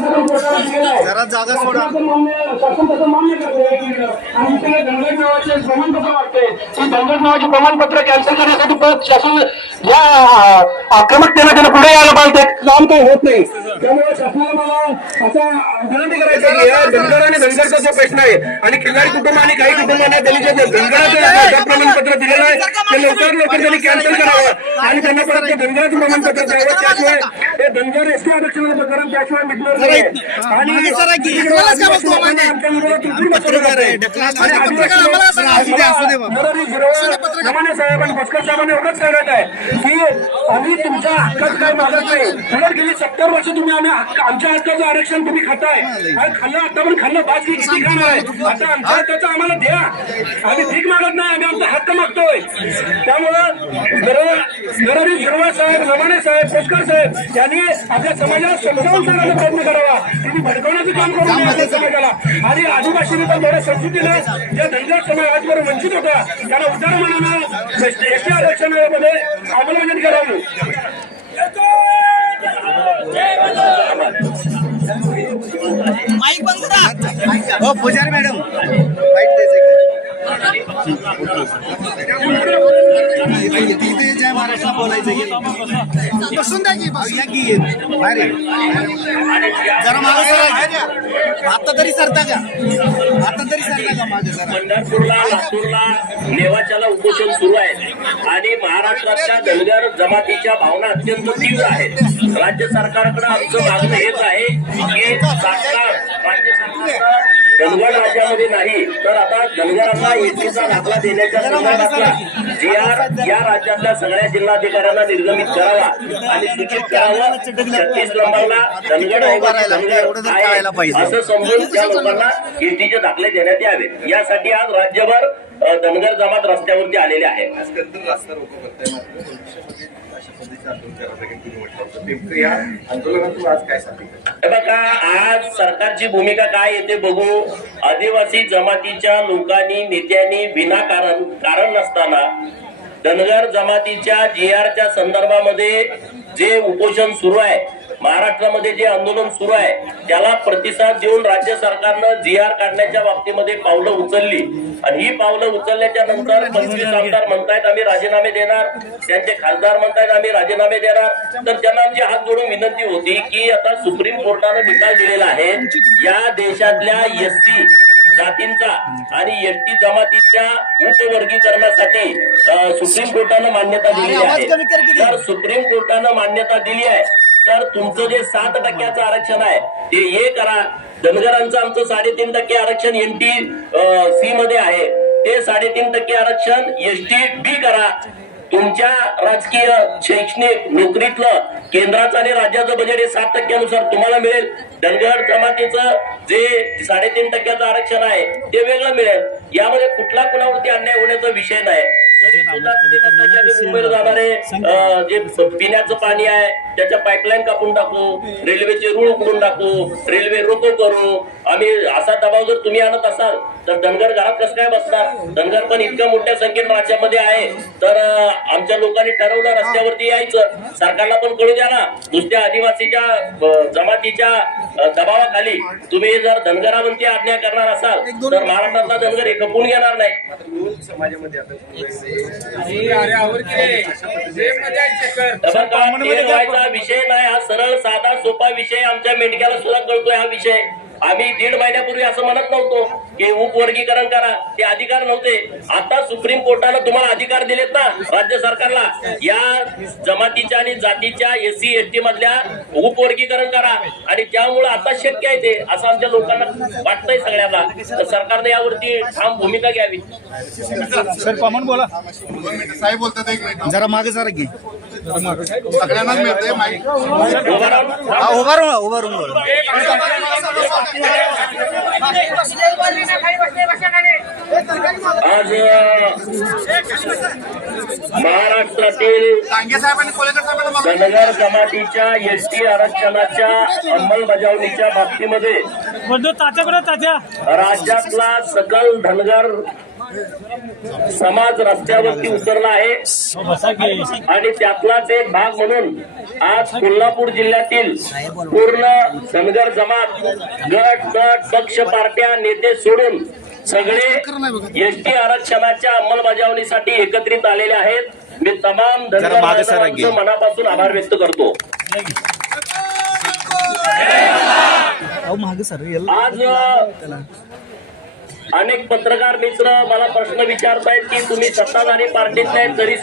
जरा जागा सोडा. शासन तसं मान्य करते आणि इथे धनगर नावाचे प्रमाणपत्र वाटते ते धनगर नावाचे प्रमाणपत्र कॅन्सल करण्यासाठी परत शासन या आक्रमकतेने पुढे यायला पाहिजे. ते काम काही होत नाही. त्यामुळे शासनाला मला असा विनंती करायची आहे की या धनगर आणि धनगरचा जो प्रश्न आहे आणि खिल्लारी कुटुंब आणि काही कुटुंबांना त्यांनी जे धनगराचं प्रमाणपत्र दिलेलं आहे ते लवकर लवकर त्यांनी कॅन्सल करावं. आणि त्यांना परत ते धनगराचं प्रमाणपत्र द्यावं. त्याशिवाय हे धनगर एसटी आरक्षणाचं प्रकरण त्याशिवाय मिटणार नाही आणि भस्कर साहेबांनी एवढंच सांगत आहे की आम्ही तुमच्या हक्कात काय मागत नाही. उलट गेली सत्तर वर्ष तुम्ही आम्ही हक्क- आमच्या हक्काचं आरक्षण तुम्ही खाताय. आणि खाल्लं आता पण खाल्लं बाकी किती खाणार आहे? आता आमच्या हक्काचं आम्हाला द्या. आम्ही भीक मागत नाही आम्ही आमचा हक्क मागतोय. त्यामुळं नरहरी शिरवा साहेब रमाने साहेब भस्कर साहेब यांनी आपल्या समाजाला समजावून सांगायचा प्रयत्न करावा. तुम्ही भडकवण्याचं काम करू नये आपल्या समाजाला. आणि आदिवासीने तर थोड्या संस्कृतीने ज्या धनगर समाज आजपर्यंत वंचित होता त्याला उदार म्हणून एसटी आरक्षणामध्ये अंमलबजावणी करावी. माईक बंद करा. हो पुजारी मॅडम. माईक द्यायचं इकडे. इथे जय महाराष्ट्र बोलायचं ये. बसून द्या की बसून. या की ये. बाहेर या. जरा मागे सरा आता तरी सरता का आता तरी सरता का मागे जरा पंढरपूरला लातूरला नेवाच्याला उपोषण सुरू आहे आणि महाराष्ट्रातल्या धनगर जमातीच्या भावना अत्यंत तीव्र आहेत राज्य सरकारकडे आमचं मागणं हेच आहे की सरकारनं धनगर राज्यामध्ये नाही तर आता धनगरांना एसीचा दाखला देण्याच्या संदर्भातला जी आर या राज्यातल्या सगळ्या जिल्हाधिकाऱ्यांना निर्गमित करावा आणि सूचित करावं. छत्तीस नंबरला धनगड. असं समजून त्या लोकांना एसटीचे दाखले देण्यात यावेत यासाठी आज राज्यभर धनगर जमात रस्त्यावरती आलेले आहे. बघा आज सरकारची भूमिका काय येते बघू. आदिवासी जमातीच्या लोकांनी नेत्यांनी विनाकारण कारण नसताना धनगर जमातीच्या जी आरच्या संदर्भामध्ये जे उपोषण सुरू आहे महाराष्ट्रामध्ये जे आंदोलन सुरू आहे त्याला प्रतिसाद देऊन राज्य सरकारनं जी आर काढण्याच्या बाबतीमध्ये पावलं उचलली. आणि ही पावलं उचलल्याच्या नंतर पंचवीस आमदार म्हणतायत आम्ही राजीनामे देणार. त्यांचे खासदार म्हणतायत आम्ही राजीनामे देणार. तर त्यांना आमची हात जोडून विनंती होती की आता सुप्रीम कोर्टानं निकाल दिलेला आहे. या देशातल्या एसटी जातींचा आणि एसटी जमातीच्या उपवर्गीकरणासाठी अ, सुप्रीम कोर्टानं मान्यता दिलेली आहे. तर सुप्रीम कोर्टानं मान्यता दिली आहे. तर तुमचं जे सात टक्क्याचं आरक्षण आहे ते हे करा. धनगरांचं आमचं साडेतीन टक्के आरक्षण एनटी सी मध्ये आहे. ते साडेतीन टक्के आरक्षण एस टी बी करा. तुमच्या राजकीय शैक्षणिक नोकरीतलं केंद्राचं आणि राज्याचं बजेट हे सात टक्क्यानुसार तुम्हाला मिळेल. धनगर जमातीचं जे साडेतीन टक्क्याचं आरक्षण आहे ते वेगळं मिळेल. यामध्ये कुठला कुणावरती अन्याय होण्याचा विषय नाही. तरी सुद्धा मुंबईला जाणारे जे पिण्याचं पाणी आहे त्याच्या पाईपलाईन कापून टाकू रेल्वेचे रूळ उकडून टाकू रेल्वे रोको करू. आम्ही असा दबाव जर तुम्ही आणत असाल तर धनगर घरात कसं काय बसणार? धनगर पण इतक्या मोठ्या संख्येनं राज्यामध्ये आहे. तर आमच्या लोकांनी ठरवलं रस्त्यावरती यायचं. सरकारला पण कळू द्या ना. नुसत्या आदिवासीच्या जमातीच्या दबावाखाली तुम्ही जर धनगरावरती अन्याय करणार असाल तर महाराष्ट्रातला धनगर हे खपून घेणार नाही तर बघा, व्हायचा विषय नाही हा सरळ साधा सोपा विषय आमच्या मेंढक्याला सुद्धा कळतोय हा विषय. आम्ही दीड महिन्यापूर्वी असं म्हणत नव्हतो की उपवर्गीकरण करा ते अधिकार नव्हते. आता सुप्रीम कोर्टानं तुम्हाला अधिकार दिलेत ना राज्य सरकारला. या जमातीच्या आणि जातीच्या एस सी एस टी मधल्या उपवर्गीकरण करा. आणि त्यामुळे आता शक्य आहे ते असं आमच्या लोकांना वाटतंय सगळ्यांना. तर सरकारने यावरती ठाम भूमिका घ्यावी. सर कॉमन बोला. साहेब बोलतात एक मिनिट. जरा मागे जरा घे. सगळ्यांनाच मिळतंय माहिती. उभा राहून हा उभा राहून उभा राहून बोला. आज महाराष्ट्रातील धनगर जमातीच्या एस टी आरक्षणाच्या अंमलबजावणीच्या बाबतीमध्ये राज्यातला सकल धनगर समाज रस्त्यावरती उतरला आहे. आणि त्यातलाच एक भाग म्हणून आज कोल्हापूर जिल्ह्यातील पूर्ण धनगर जमात गट गट पक्ष पार्ट्या नेते सोडून सगळे एस टी आरक्षणाच्या अंमलबजावणीसाठी एकत्रित आलेले आहेत. मी तमाम धनगर मनापासून आभार व्यक्त करतो. आज अनेक पत्रकार मित्र मला प्रश्न विचारतायत की तुम्ही सत्ताधारी पार्टीत तरी सुद्धा